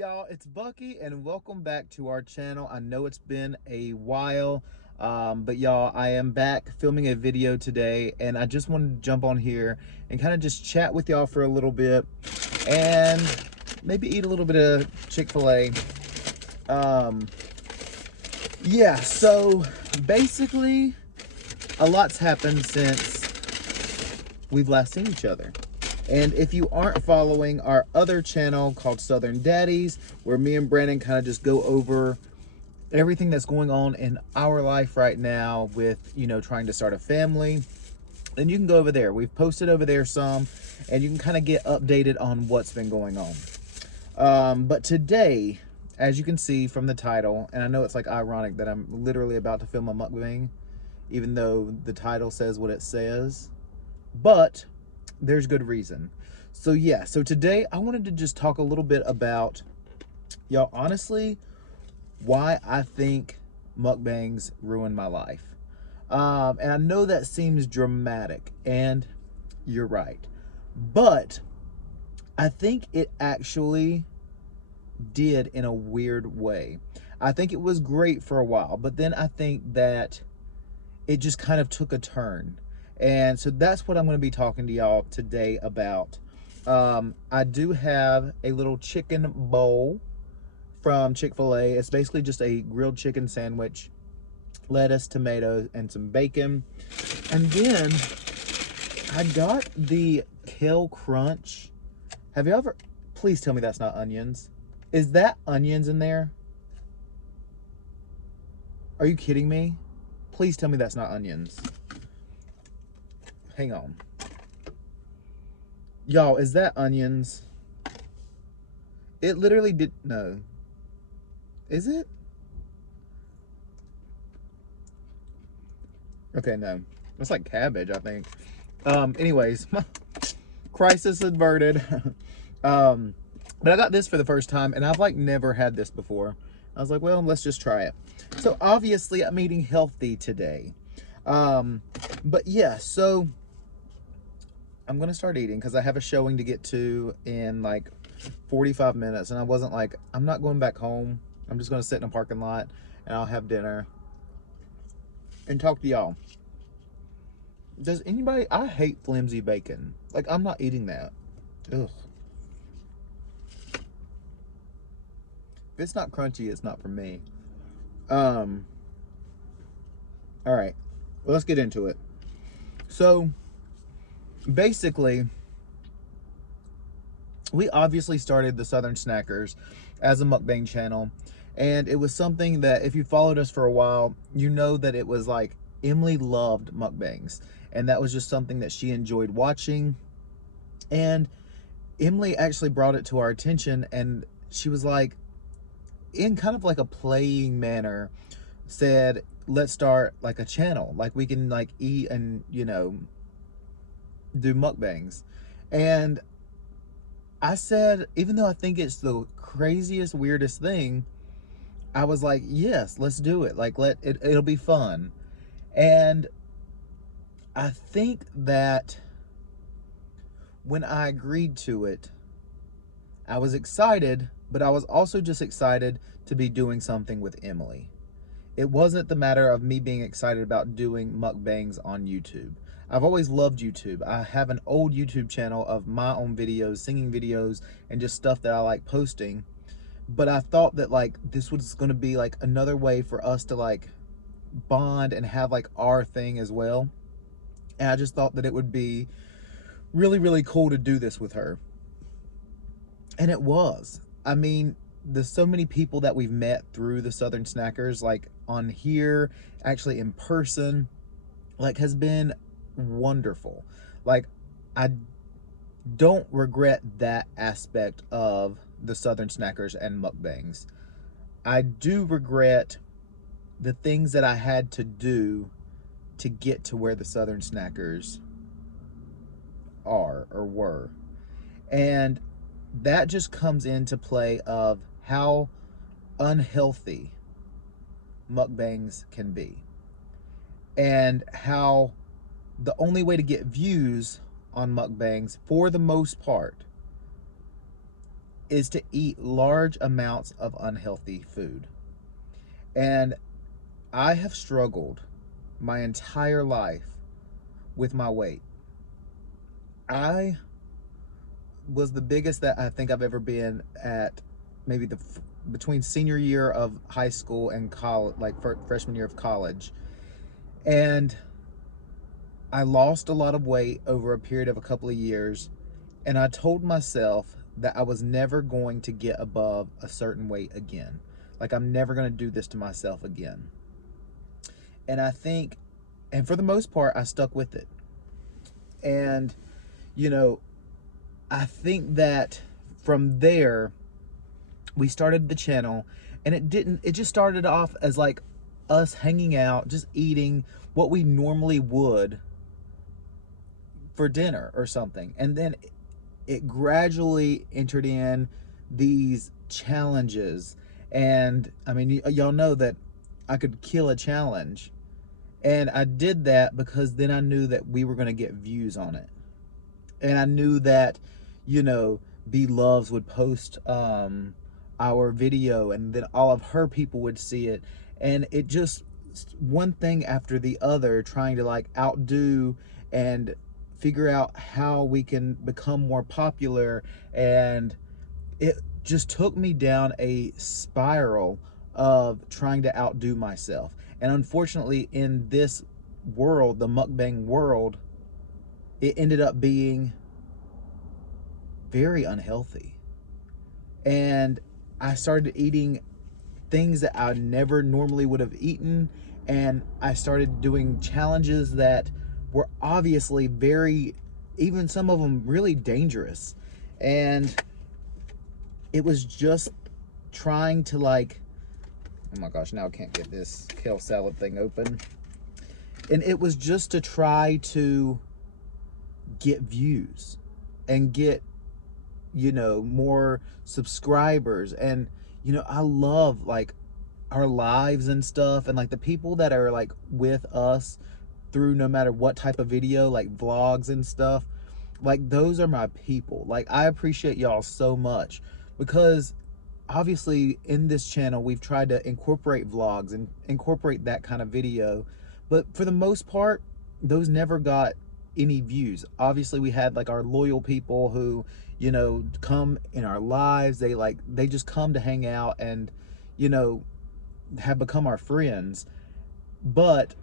y'all, it's Bucky and welcome back to our channel. I know it's been a while, but y'all, I am back filming a video today and I just wanted to jump on here and kind of just chat with y'all for a little bit and maybe eat a little bit of Chick-fil-A. Yeah, so basically a lot's happened since we've last seen each other. And if you aren't following our other channel called Southern Daddies, where me and Brandon kind of just go over everything that's going on in our life right now with, trying to start a family, then you can go over there. We've posted over there some, and you can kind of get updated on what's been going on. But today, as you can see from the title, and I know it's like ironic that I'm literally about to film a mukbang, even though the title says what it says, but there's good reason. So yeah, so today I wanted to just talk a little bit about, y'all, honestly, why I think mukbangs ruined my life. And I know that seems dramatic, and you're right, but I think it actually did in a weird way. I think it was great for a while, but then I think that it just kind of took a turn. And so that's what I'm going to be talking to y'all today about. I do have a little chicken bowl from Chick-fil-A. It's basically just a grilled chicken sandwich, lettuce, tomatoes, and some bacon. And then I got the kale crunch. Have you ever, please tell me that's not onions. Is that onions in there? Are you kidding me? Please tell me that's not onions. Hang on. Y'all, is that onions? It literally did, no. Is it? Okay, no. It's like cabbage, I think. Anyways, crisis averted. But I got this for the first time, and I've like never had this before. I was like, well, let's just try it. So obviously I'm eating healthy today. But yeah, so I'm gonna start eating because I have a showing to get to in like 45 minutes, and I wasn't like, I'm not going back home. I'm just gonna sit in a parking lot and I'll have dinner and talk to y'all. Does anybody, I hate flimsy bacon. Like, I'm not eating that. Ugh. If it's not crunchy, it's not for me. All right, well, let's get into it. So basically, we obviously started the Southern Snackers as a mukbang channel, and it was something that if you followed us for a while, you know that it was like Emily loved mukbangs, and that was just something that she enjoyed watching. And Emily actually brought it to our attention, and she was like, in kind of like a playing manner, said, let's start like a channel, like we can like eat and do mukbangs. And I said, even though I think it's the craziest, weirdest thing, I was like, yes, let's do it. Like, it'll be fun. And I think that when I agreed to it, I was excited, but I was also just excited to be doing something with Emily. It wasn't the matter of me being excited about doing mukbangs on YouTube. I've always loved YouTube. I have an old YouTube channel of my own videos, singing videos, and just stuff that I like posting. But I thought that like this was going to be like another way for us to like bond and have like our thing as well. And I just thought that it would be really, really cool to do this with her. And it was. I mean, there's so many people that we've met through the Southern Snackers, like on here, actually in person, like has been wonderful. Like, I don't regret that aspect of the Southern Snackers and mukbangs. I do regret the things that I had to do to get to where the Southern Snackers are or were. And that just comes into play of how unhealthy mukbangs can be, and how the only way to get views on mukbangs for the most part is to eat large amounts of unhealthy food. And I have struggled my entire life with my weight. I was the biggest that I think I've ever been at maybe between senior year of high school and college, like freshman year of college. And I lost a lot of weight over a period of a couple of years. And I told myself that I was never going to get above a certain weight again. Like, I'm never going to do this to myself again. And I think, and for the most part, I stuck with it. And, you know, I think that from there, we started the channel, and it just started off as like us hanging out, just eating what we normally would for dinner or something. And then it gradually entered in these challenges. And I mean, y'all know that I could kill a challenge. And I did that because then I knew that we were going to get views on it. And I knew that, you know, B Loves would post our video, and then all of her people would see it. And it just, one thing after the other, trying to like outdo and figure out how we can become more popular. And it just took me down a spiral of trying to outdo myself. And unfortunately, in this world, the mukbang world, it ended up being very unhealthy. And I started eating things that I never normally would have eaten. And I started doing challenges that were obviously very, even some of them really dangerous. And it was just trying to like, oh my gosh, now I can't get this kale salad thing open. And it was just to try to get views and get, you know, more subscribers. And, you know, I love like our lives and stuff, and like the people that are like with us through no matter what type of video, like vlogs and stuff. Like, those are my people. Like, I appreciate y'all so much, because obviously in this channel we've tried to incorporate vlogs and incorporate that kind of video, but for the most part those never got any views. Obviously we had like our loyal people who, you know, come in our lives. They just come to hang out and, you know, have become our friends. But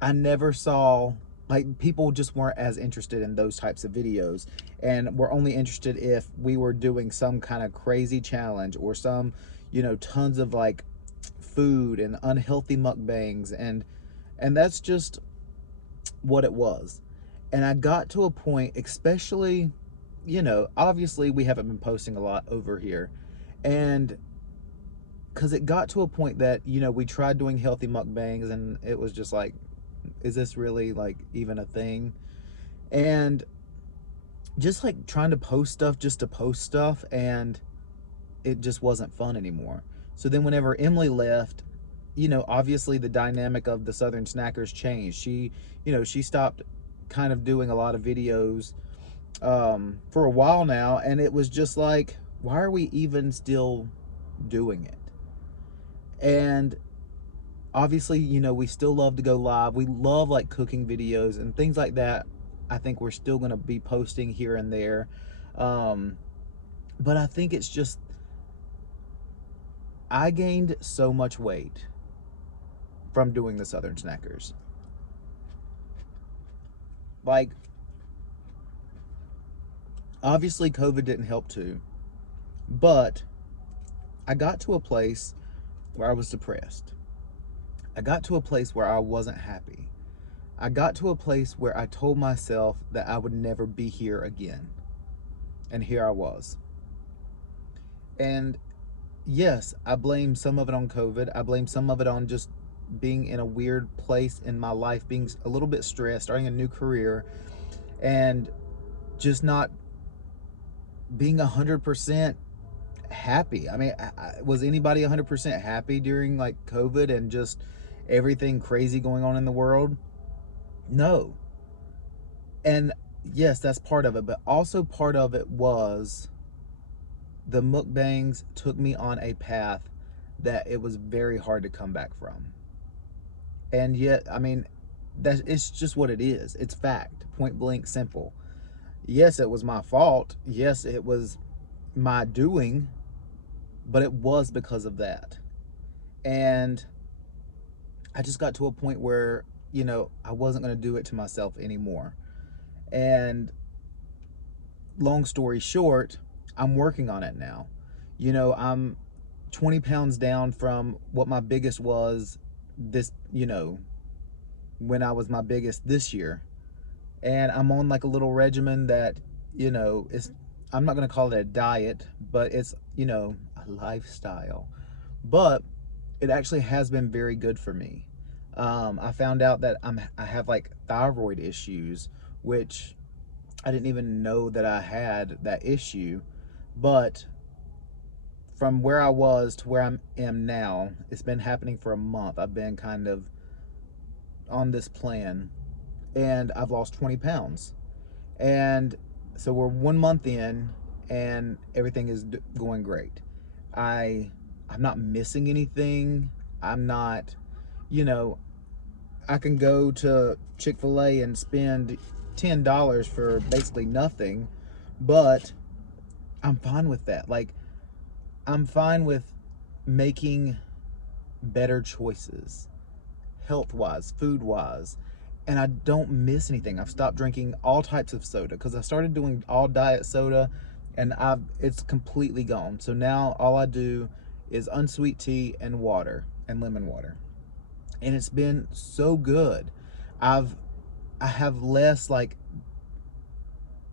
I never saw, like, people just weren't as interested in those types of videos, and were only interested if we were doing some kind of crazy challenge or some, you know, tons of like food and unhealthy mukbangs, and that's just what it was. And I got to a point, especially, you know, obviously we haven't been posting a lot over here, and because it got to a point that, you know, we tried doing healthy mukbangs and it was just like, is this really like even a thing? And just like trying to post stuff just to post stuff, and it just wasn't fun anymore. So then whenever Emily left, you know, obviously the dynamic of the Southern Snackers changed. She, you know, she stopped kind of doing a lot of videos for a while now, and it was just like, why are we even still doing it? And obviously, you know, we still love to go live. We love like cooking videos and things like that. I think we're still going to be posting here and there. But I think it's just, I gained so much weight from doing the Southern Snackers. Like, obviously COVID didn't help too, but I got to a place where I was depressed. I got to a place where I wasn't happy. I got to a place where I told myself that I would never be here again. And here I was. And yes, I blame some of it on COVID. I blame some of it on just being in a weird place in my life, being a little bit stressed, starting a new career, and just not being 100% happy. I mean, was anybody 100% happy during like COVID and just everything crazy going on in the world? No. And yes, that's part of it, but also part of it was the mukbangs took me on a path that it was very hard to come back from. And yet, I mean, that it's just what it is. It's fact, point blank simple. Yes, it was my fault. Yes, it was my doing, but it was because of that. And I just got to a point where, I wasn't going to do it to myself anymore. And long story short, I'm working on it now. I'm 20 pounds down from what my biggest was this, when I was my biggest this year. And I'm on like a little regimen that, is, I'm not going to call it a diet, but it's, a lifestyle. But it actually has been very good for me. I found out that I have like thyroid issues, which I didn't even know that I had that issue. But from where I was to where I am now, it's been happening for a month. I've been kind of on this plan, and I've lost 20 pounds. And so we're 1 month in, and everything is going great. I'm not missing anything. I'm not, you know, I can go to Chick-fil-A and spend $10 for basically nothing, but I'm fine with that. Like, I'm fine with making better choices, health wise, food wise, and I don't miss anything. I've stopped drinking all types of soda because I started doing all diet soda, and it's completely gone. So now all I do is unsweet tea and water and lemon water, and it's been so good. I've I have less like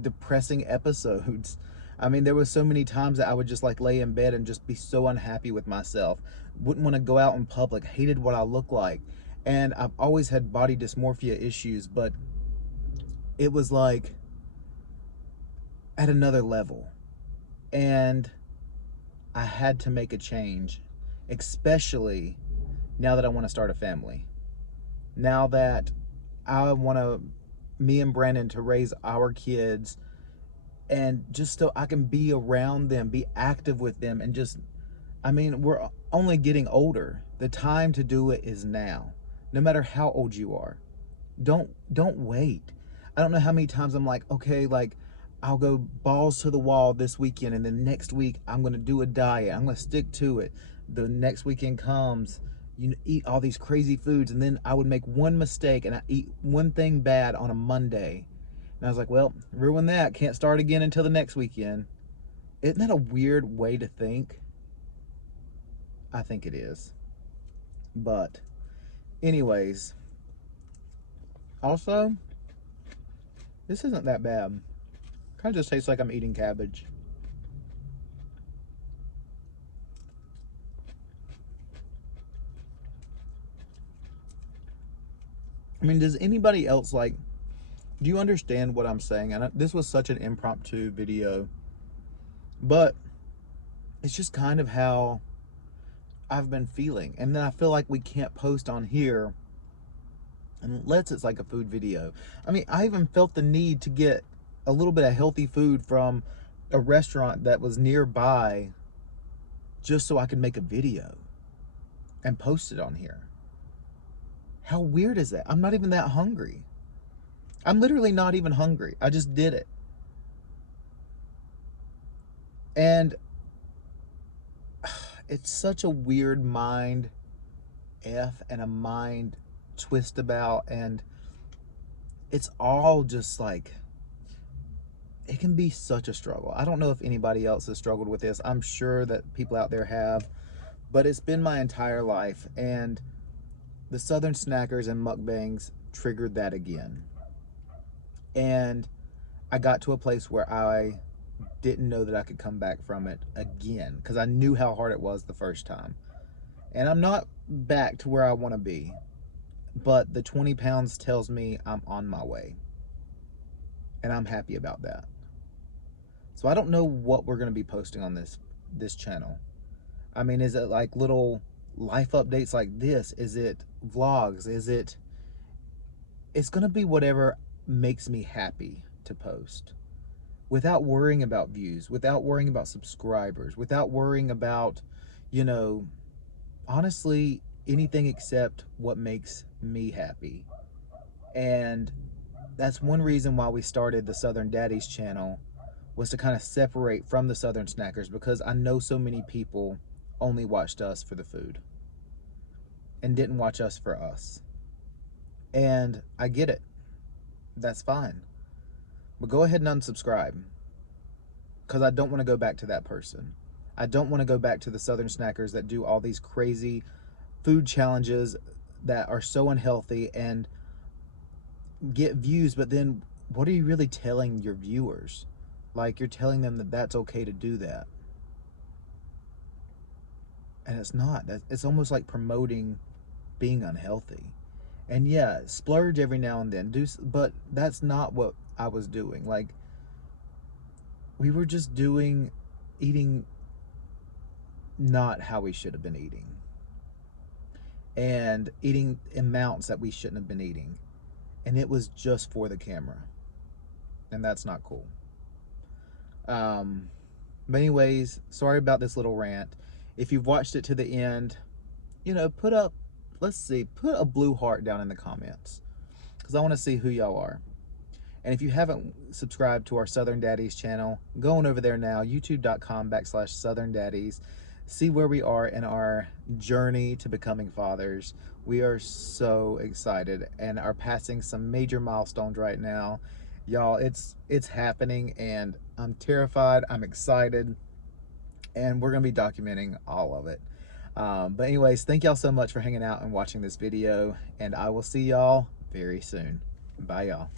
depressing episodes. I mean, there was so many times that I would just like lay in bed and just be so unhappy with myself. Wouldn't want to go out in public, hated what I look like. And I've always had body dysmorphia issues, but it was like at another level. And I had to make a change, especially now that I want to start a family. Now that I want me and Brandon to raise our kids, and just so I can be around them, be active with them, and just, I mean, we're only getting older. The time to do it is now. No matter how old you are. Don't wait. I don't know how many times I'm like, okay, like I'll go balls to the wall this weekend, and then next week I'm going to do a diet. I'm going to stick to it. The next weekend comes, you eat all these crazy foods, and then I would make one mistake and I eat one thing bad on a Monday. And I was like, well, ruin that. Can't start again until the next weekend. Isn't that a weird way to think? I think it is. But anyways, also, this isn't that bad. Kind of just tastes like I'm eating cabbage. I mean, does anybody else like, do you understand what I'm saying? And this was such an impromptu video, but it's just kind of how I've been feeling. And then I feel like we can't post on here unless it's like a food video. I mean, I even felt the need to get a little bit of healthy food from a restaurant that was nearby just so I could make a video and post it on here. How weird is that? I'm not even that hungry. I'm literally not even hungry. I just did it. And it's such a weird mind F and a mind twist about, and it's all just like, it can be such a struggle. I don't know if anybody else has struggled with this. I'm sure that people out there have, but it's been my entire life, and the Southern Snackers and mukbangs triggered that again. And I got to a place where I didn't know that I could come back from it again, because I knew how hard it was the first time. And I'm not back to where I want to be, but the 20 pounds tells me I'm on my way. And I'm happy about that. So I don't know what we're going to be posting on this channel. I mean, is it like little life updates like this? Is it vlogs? It's going to be whatever makes me happy to post. without worrying about views, without worrying about subscribers, without worrying about, you know, honestly, anything except what makes me happy. And that's one reason why we started the Southern Daddies channel, was to kind of separate from the Southern Snackers, because I know so many people only watched us for the food and didn't watch us for us. And I get it. That's fine. But go ahead and unsubscribe, because I don't want to go back to that person. I don't want to go back to the Southern Snackers that do all these crazy food challenges that are so unhealthy and get views, but then what are you really telling your viewers? Like, you're telling them that that's okay to do that. And it's not. It's almost like promoting being unhealthy. And yeah, splurge every now and then. But that's not what I was doing. Like, we were just eating not how we should have been eating. And eating amounts that we shouldn't have been eating. And it was just for the camera. And that's not cool. But anyways, sorry about this little rant. If you've watched it to the end, you know, put a blue heart down in the comments, because I want to see who y'all are. And if you haven't subscribed to our Southern Daddies channel, go on over there now, youtube.com/Southern Daddies. See where we are in our journey to becoming fathers. We are so excited and are passing some major milestones right now. Y'all, it's happening, and I'm terrified, I'm excited, and we're going to be documenting all of it. But anyways, thank y'all so much for hanging out and watching this video, and I will see y'all very soon. Bye, y'all.